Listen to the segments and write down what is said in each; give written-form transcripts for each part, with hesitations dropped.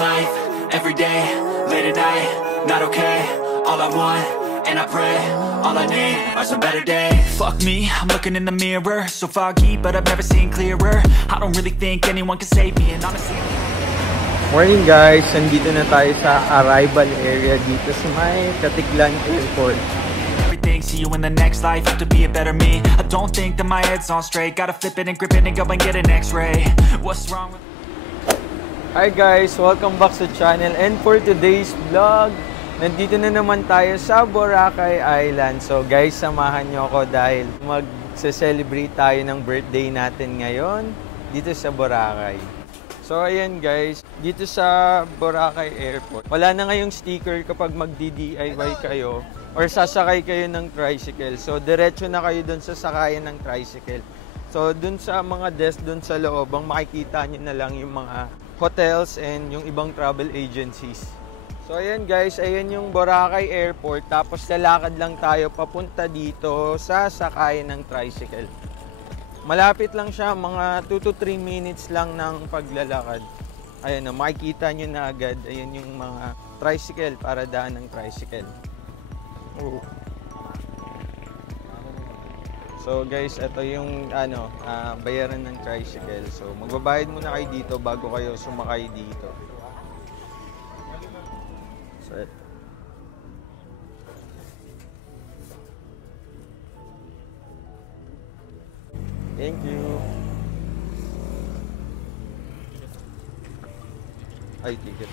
life, every day, late at night, not okay. All I want, and I pray, all I need are some better days. Fuck me, I'm looking in the mirror, so foggy, but I've never seen clearer. I don't really think anyone can save me, and honestly... Morning guys, nandito na tayo sa arrival area dito sa may Katiklan Airport. Everything, see you in the next life, have to be a better me. I don't think that my head's on straight, gotta flip it and grip it and go and get an x-ray. What's wrong with... Hi guys, welcome back sa channel, and for today's vlog, nandito na naman tayo sa Boracay Island. So guys, samahan nyo ako dahil mag-celebrate tayo ng birthday natin ngayon dito sa Boracay. So ayan guys, dito sa Boracay Airport, wala na ngayong sticker kapag magdi-DIY kayo or sasakay kayo ng tricycle. So diretso na kayo dun sa sakayan ng tricycle. So dun sa mga desk dun sa loob, ang makikita nyo na lang yung mga hotels and yung ibang travel agencies. So ayan guys, ayan yung Boracay Airport, tapos lalakad lang tayo papunta dito sa sakayan ng tricycle. Malapit lang siya, mga 2 to 3 minutes lang ng paglalakad. Ayan na, makikita nyo na agad, ayan yung mga tricycle para daan ng tricycle. Oh. So guys, ito yung bayaran ng tricycle. So magbabayad muna kayo dito bago kayo sumakay dito. So thank you. Ay, ticket.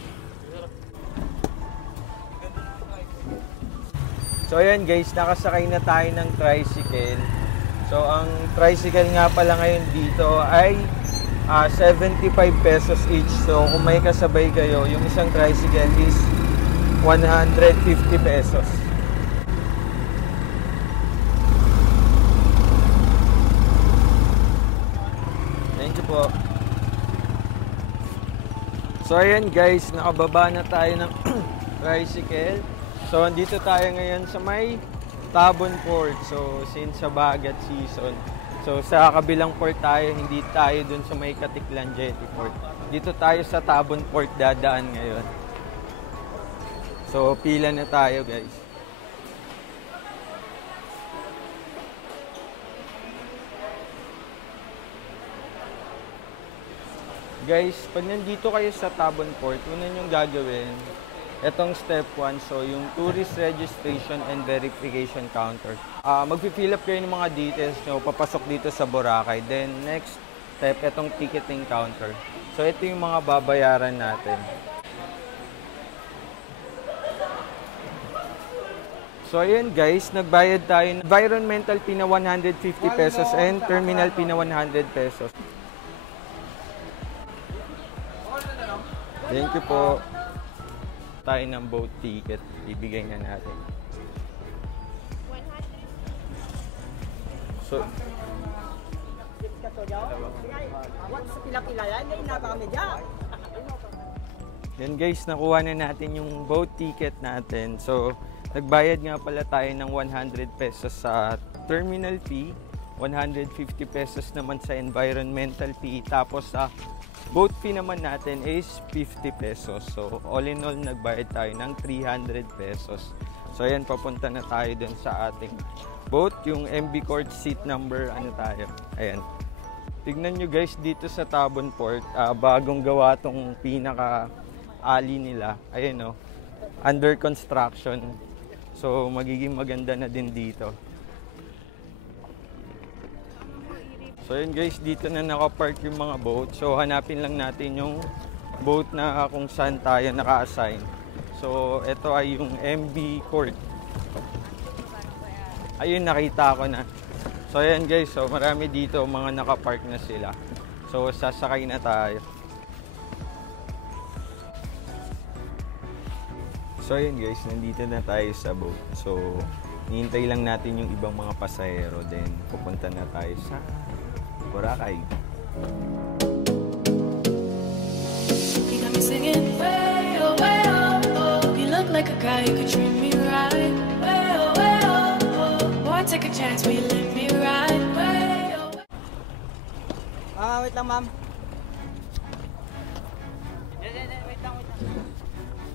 So ayan guys, nakasakay na tayo ng tricycle. So, ang tricycle nga pala ngayon dito ay 75 pesos each. So, kung may kasabay kayo, yung isang tricycle is 150 pesos. Thank you po. So, ayan guys, nakababa na tayo ng tricycle. So, andito tayo ngayon sa may Tabon Port. So, since sa Bagat season. So, sa kabilang port tayo, hindi tayo dun sa may Katiklan Jetty Port. Dito tayo sa Tabon Port dadaan ngayon. So, pila na tayo, guys. Guys, pag nandito kayo sa Tabon Port, una nyong gagawin, itong step 1, so yung tourist registration and verification counter. Magpi-fill up kayo ng mga details nyo, papasok dito sa Boracay. Then next step, itong ticketing counter. So ito yung mga babayaran natin. So ayan guys, nagbayad tayo ng environmental fee na 150 pesos and terminal fee na 100 pesos. Thank you po. Tayo ng boat ticket, ibigay na natin. So, yan guys, nakuha na natin yung boat ticket natin. So, nagbayad nga pala tayo ng 100 pesos sa terminal fee, 150 pesos naman sa environmental fee, tapos sa boat fee naman natin is 50 pesos. So, all in all, nagbayad tayo ng 300 pesos. So, ayan, papunta na tayo dun sa ating boat. Yung MB Court seat number, tayo. Ayan. Tignan nyo guys, dito sa Tabon Port, bagong gawa tong pinaka-alley nila. Ayan o, under construction. So, magiging maganda na din dito. So yun guys, dito na nakapark yung mga boat. So hanapin lang natin yung boat na kung saan tayo naka-assign. So ito ay yung MB Court. Ayun, nakita ko na. So ayan guys, so marami dito, mga nakapark na sila. So sasakay na tayo. So ayan guys, nandito na tayo sa boat. So hihintay lang natin yung ibang mga pasahero. Then pupunta na tayo sa Boracay. You got me singing way oh, way oh, oh. You look like a guy who could treat me right. Way oh, way oh, oh. Boy, take a chance, will you let me ride? Way oh, way. Wait lang ma'am. Wait lang.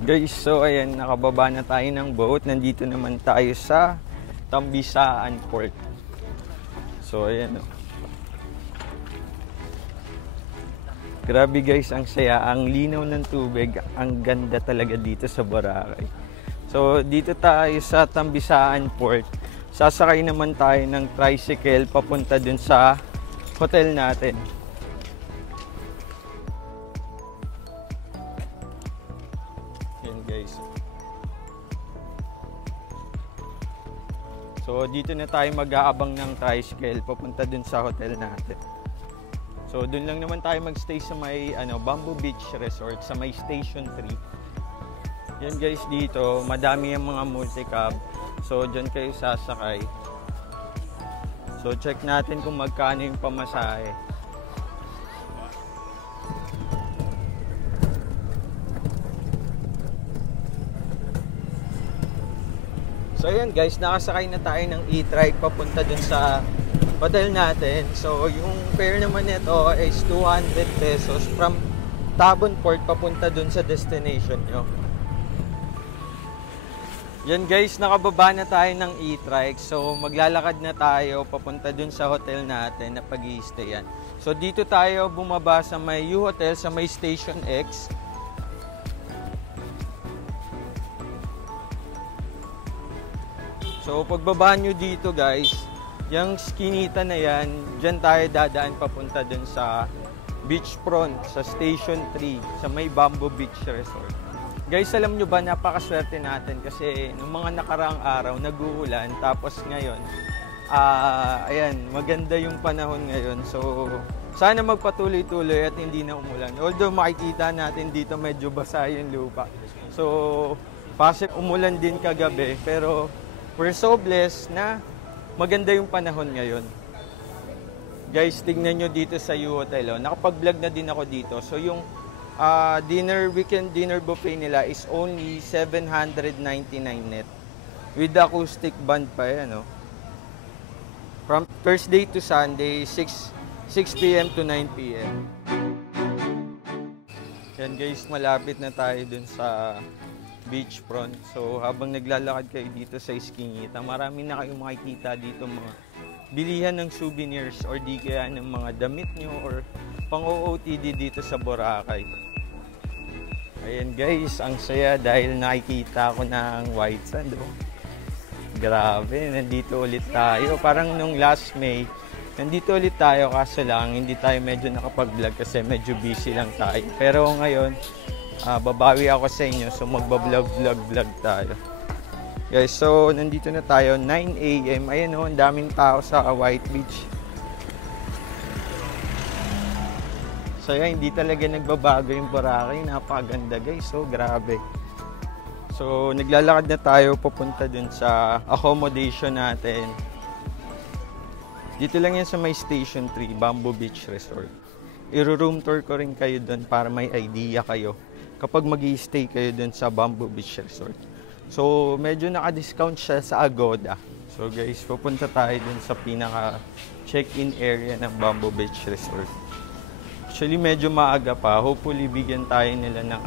Guys, so ayan, nakababa na tayo ng boat. Nandito naman tayo sa Tambisaan Port. So ayan o. Grabe guys, ang saya, ang linaw ng tubig, ang ganda talaga dito sa Boracay. So dito tayo sa Tambisaan Port. Sasakay naman tayo ng tricycle papunta dun sa hotel natin. Yan guys. So dito na tayo mag-aabang ng tricycle papunta dun sa hotel natin. So dun lang naman tayo magstay sa may Bamboo Beach Resort sa may Station 3. Yan guys, dito madami yung mga multi-cab. So dyan kayo sasakay. So check natin kung magkano yung pamasahe. So ayan guys, nakasakay na tayo ng e-trike papunta dun sa hotel natin. So yung fare naman nito is 200 pesos from Tabon Port papunta dun sa destination nyo. Yan guys, nakababa na tayo ng e-trike. So maglalakad na tayo papunta dun sa hotel natin na pag-i-stayan. So dito tayo bumaba sa may U-Hotel sa may Station X. So pagbaba nyo dito guys, yung skinita na yan, dyan tayo dadaan papunta dun sa beachfront, sa Station 3, sa may Bamboo Beach Resort. Guys, alam nyo ba, napakaswerte natin kasi nung mga nakaraang araw, nag-uulan, tapos ngayon, ayan, maganda yung panahon ngayon. So, sana magpatuloy-tuloy at hindi na umulan. Although makikita natin dito medyo basa yung lupa. So, pasok umulan din kagabi, pero we're so blessed na maganda yung panahon ngayon. Guys, tignan nyo dito sa U-Hotel. Nakapag-vlog na din ako dito. So, yung weekend dinner buffet nila is only 799 net. With the acoustic band pa yan, no? From Thursday to Sunday, 6 p.m. to 9 p.m. Yan guys, malapit na tayo dun sa beachfront. So habang naglalakad kayo dito sa Eskinita, marami na kayong makikita dito mga bilihan ng souvenirs or di kaya ng mga damit nyo or pang-OOTD dito sa Boracay. Ayan guys, ang saya dahil nakikita ko ng white sand. Oh. Grabe, nandito ulit tayo. Parang nung last May, nandito ulit tayo kaso lang hindi tayo medyo nakapag-vlog kasi medyo busy lang tayo. Pero ngayon, babawi ako sa inyo, so magbablog-vlog tayo. Guys, so nandito na tayo, 9 AM. Ayan o, ang daming tao sa White Beach. So yan, hindi talaga nagbabago yung Boracay. Napakaganda guys, so grabe. So naglalakad na tayo papunta dun sa accommodation natin. Dito lang yan sa may Station 3, Bamboo Beach Resort. I-room tour ko rin kayo dun para may idea kayo kapag mag-i-stay kayo dun sa Bamboo Beach Resort. So medyo naka-discount siya sa Agoda. So guys, pupunta tayo dun sa pinaka check-in area ng Bamboo Beach Resort. Actually, medyo maaga pa. Hopefully, bigyan tayo nila ng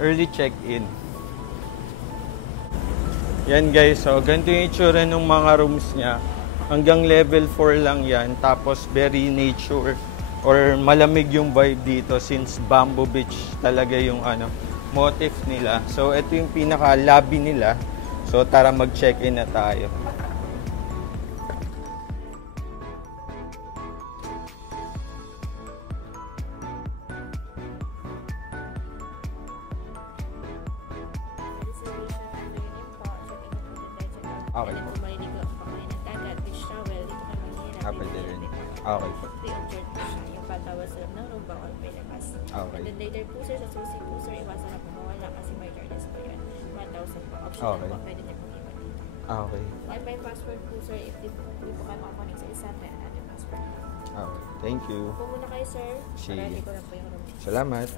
early check-in. Yan guys, so ganito yung itsura ng mga rooms niya. Hanggang level 4 lang yan. Tapos, very nature or malamig yung vibe dito since Bamboo Beach talaga yung motif nila. So, ito yung pinaka-lobby nila. So, tara mag-check-in na tayo. Okay. And then kung maliligo pa kayo ng dagat, beach towel, dito kayo mahirap. Pwede rin. Okay po. Free of charge po siya. Yung pagtawas lang ng room ba or pinakas. Okay. And then later po sir, sa susi po sir, iwasan na po mawala kasi may charges po yan. 1,000 po. Optional Okay. po, pwede niyo po iwan dito. Okay. And may password po sir, if di po kayo makakonig sa isa, may another password. Okay. Thank you. Po muna kayo sir, Sige. para ko lang po yung room. Salamat.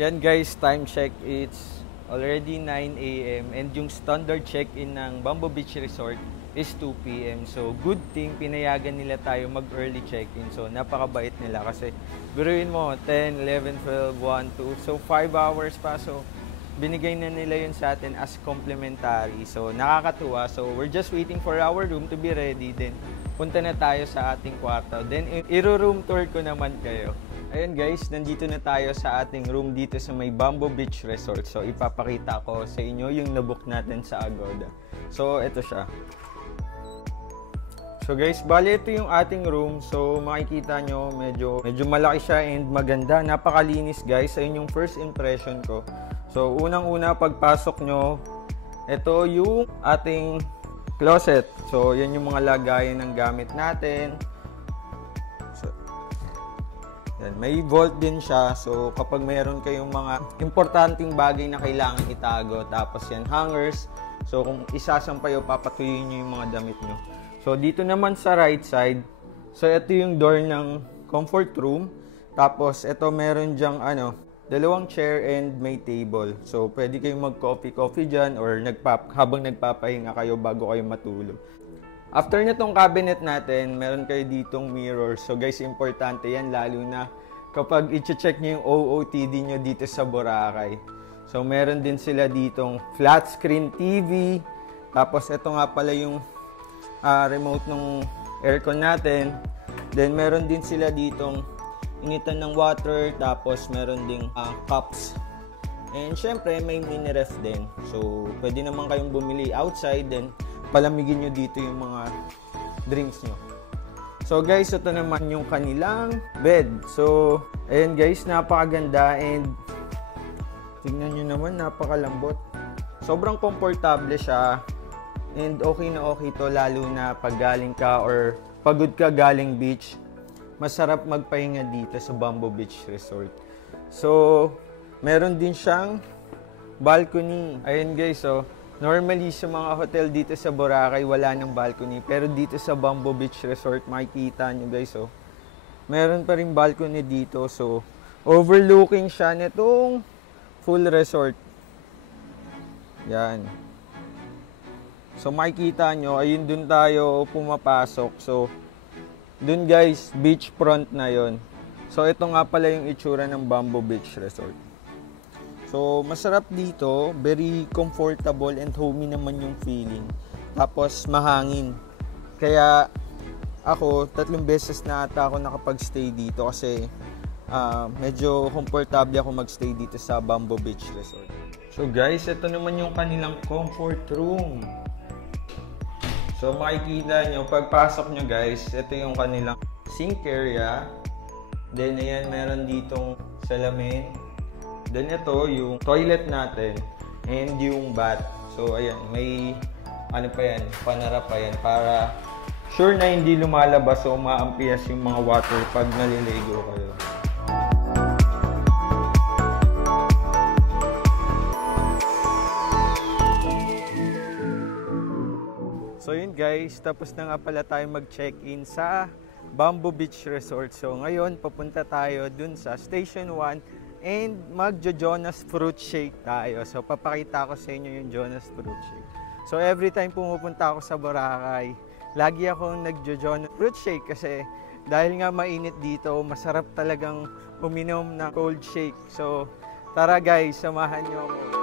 Yan guys, time check. It's already 9 AM and yung standard check-in ng Bamboo Beach Resort is 2 p.m. So, good thing, pinayagan nila tayo mag-early check-in. So, napakabait nila kasi biruin mo, 10, 11, 12, 1, 2. So, 5 hours pa. So, binigay na nila yun sa atin as complimentary. So, nakakatuwa. So, we're just waiting for our room to be ready. Then, punta na tayo sa ating kwarto. Then, i-room tour ko naman kayo. Ayun guys, nandito na tayo sa ating room dito sa may Bamboo Beach Resort. So, ipapakita ko sa inyo yung nabook natin sa Agoda. So, ito siya. So guys, bali ito yung ating room. So, makikita nyo, medyo malaki siya and maganda. Napakalinis guys. Ayun yung first impression ko. So, unang-una, pagpasok nyo, ito yung ating closet. So, yan yung mga lagayan ng gamit natin. Yan, may vault din siya. So, kapag mayroon kayong mga importanteng bagay na kailangan itago, tapos yan, hangers. So, kung isasampay o papatuyin nyo yung mga damit nyo. So, dito naman sa right side, so, ito yung door ng comfort room. Tapos, ito meron dyang, dalawang chair and may table. So, pwede kayong mag-coffee dyan or habang nagpapahinga kayo bago kayo matulog. After nitong cabinet natin, meron kayo ditong mirror. So guys, importante yan lalo na kapag i-check nyo yung OOTD nyo dito sa Boracay. So meron din sila ditong flat screen TV. Tapos ito nga pala yung remote ng aircon natin. Then meron din sila ditong initan ng water. Tapos meron ding cups. And syempre may mini ref din. So pwede naman kayong bumili outside then palamigin nyo dito yung mga drinks nyo. So guys, ito naman yung kanilang bed. So, ayan guys, napakaganda and tingnan nyo naman, napakalambot. Sobrang komportable siya and okay na okay to lalo na pag galing ka or pagod ka galing beach. Masarap magpahinga dito sa Bamboo Beach Resort. So, meron din siyang balcony. Ayan guys, so normally, sa mga hotel dito sa Boracay, wala ng balcony. Pero dito sa Bamboo Beach Resort, makikita nyo guys, oh. Meron pa rin balcony dito. So, overlooking siya nitong full resort. Yan. So, makikita nyo, ayun dun tayo pumapasok. So, dun guys, beachfront na yon. So, ito nga pala yung itsura ng Bamboo Beach Resort. So, masarap dito, very comfortable and homey naman yung feeling. Tapos, mahangin. Kaya, ako, 3 beses na ata ako nakapag-stay dito kasi medyo komportable ako mag-stay dito sa Bamboo Beach Resort. So, guys, ito naman yung kanilang comfort room. So, makikita nyo, pagpasok nyo guys, ito yung kanilang sink area. Then, ayan, meron ditong salamin. Then ito, yung toilet natin and yung bath. So, ayan, may panarap pa yan para sure na hindi lumalabas o maampias yung mga water pag naliligo kayo. So yun guys, tapos na nga pala tayo mag-check-in sa Bamboo Beach Resort. So ngayon, papunta tayo dun sa Station 1 and magjo-Jonas Fruit Shake tayo. So, papakita ko sa inyo yung Jonas Fruit Shake. So, every time pumupunta ako sa Boracay, lagi akong nagjo-Jonas Fruit Shake kasi dahil nga mainit dito, masarap talagang uminom ng cold shake. So, tara guys, samahan nyo ako.